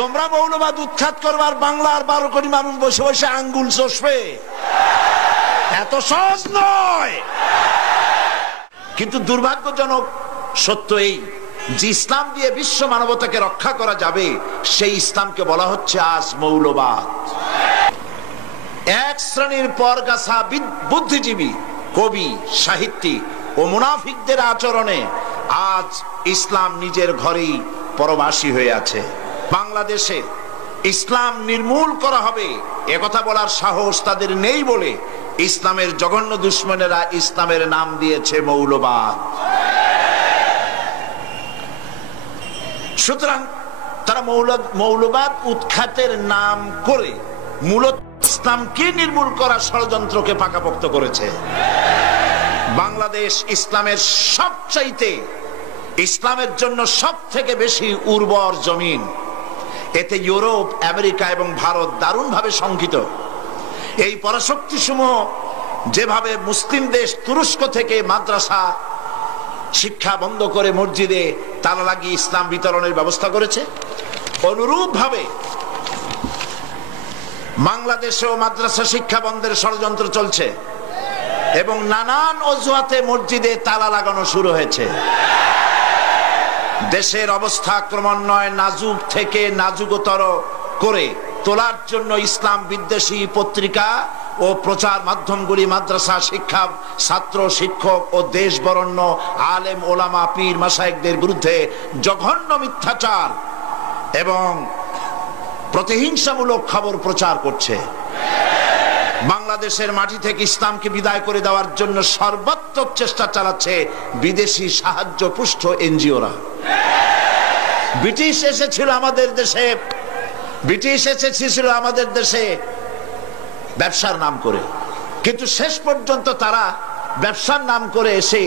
তোমরা মৌলবাদ উৎখাত করবার বাংলার 12 কোটি মানুষ বসে বসে আঙ্গুল চষবে, এত সহজ নয়। কিন্তু দুর্ভাগ্যজনক সত্য এই যে ইসলাম দিয়ে বিশ্ব মানবতাকে রক্ষা করা যাবে, সেই ইসলামকে বলা হচ্ছে আজ মৌলবাদ। এক শ্রেণীর পরগাছা বুদ্ধিজীবী, কবি, সাহিত্যিক ও মুনাফিকদের আচরণে আজ ইসলাম নিজের ঘরেই পরবাসী হয়ে আছে। বাংলাদেশে ইসলাম নির্মূল করা হবে একথা বলার সাহস তাদের নেই বলে ইসলামের জঘন্য দুশ্মনেরা ইসলামের নাম দিয়েছে মৌলবাদ। সুতরাং তারা মৌলবাদ উৎখাতের নাম করে মূলত ইসলামকে নির্মূল করার ষড়যন্ত্রকে পাকাপোক্ত করেছে। বাংলাদেশ ইসলামের সবচাইতে, ইসলামের জন্য সব থেকে বেশি উর্বর জমিন। এতে ইউরোপ, আমেরিকা এবং ভারত দারুণভাবে শঙ্কিত। এই পরাশক্তি সমূহ যেভাবে মুসলিম দেশ তুরস্ক থেকে মাদ্রাসা শিক্ষা বন্ধ করে মসজিদে তালা লাগিয়ে ইসলাম বিতরণের ব্যবস্থা করেছে, অনুরূপ ভাবে বাংলাদেশেও মাদ্রাসা শিক্ষা বন্ধের ষড়যন্ত্র চলছে এবং নানান অজুহাতে মসজিদে তালা লাগানো শুরু হয়েছে। দেশের অবস্থা ক্রমান্বয়ে নাজুক থেকে নাজুকতর করে তোলার জন্য ইসলাম বিদ্বেষী পত্রিকা ও প্রচার মাধ্যমগুলি মাদ্রাসা শিক্ষা, ছাত্র, শিক্ষক ও দেশ বরণ্য আলেম, ওলামা, পীর, মাশায়েখদের বিরুদ্ধে জঘন্য মিথ্যাচার এবং প্রতিহিংসামূলক খবর প্রচার করছে। বাংলাদেশের মাটি থেকে ইসলামকে বিদায় করে দেওয়ার জন্য সর্বাত্মক চেষ্টা চালাচ্ছে বিদেশি সাহায্য পুষ্ট এনজিওরা। ব্রিটিশ এসেছিল আমাদের দেশে ব্যবসার নাম করে, কিন্তু শেষ পর্যন্ত তারা ব্যবসার নাম করে এসে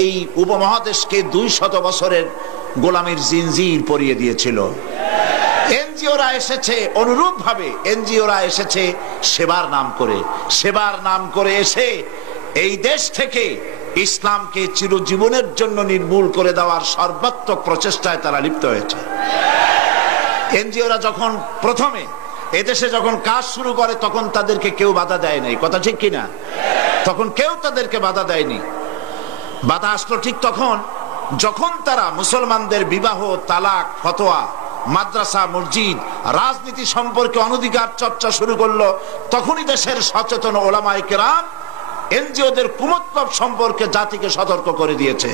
এই উপমহাদেশকে 200 বছরের গোলামীর জিনজির পরিয়ে দিয়েছিল। এনজিওরা এসেছে অনুরূপ ভাবে, এনজিওরা এসেছে সেবার নাম করে এসে এই দেশ থেকে ইসলামকে চিরজীবনের জন্য নির্মূল করে দেওয়ার সর্বাত্মক প্রচেষ্টায় তারা লিপ্ত হয়েছে। এনজিওরা যখন প্রথমে এদেশে যখন কাজ শুরু করে তখন তাদেরকে কেউ বাধা দেয় নাই, কথা ঠিক কিনা? তখন কেউ তাদেরকে বাধা দেয়নি। বাধা আসলো ঠিক তখন যখন তারা মুসলমানদের বিবাহ, তালাক, ফতোয়া, মাদ্রাসা, মসজিদ, রাজনীতি সম্পর্কে অনধিকার চর্চা শুরু করলো। তখনই দেশের সচেতন ওলামায়ে কেরাম এনজিওদের কুমতলব সম্পর্কে জাতিকে সতর্ক করে দিয়েছে।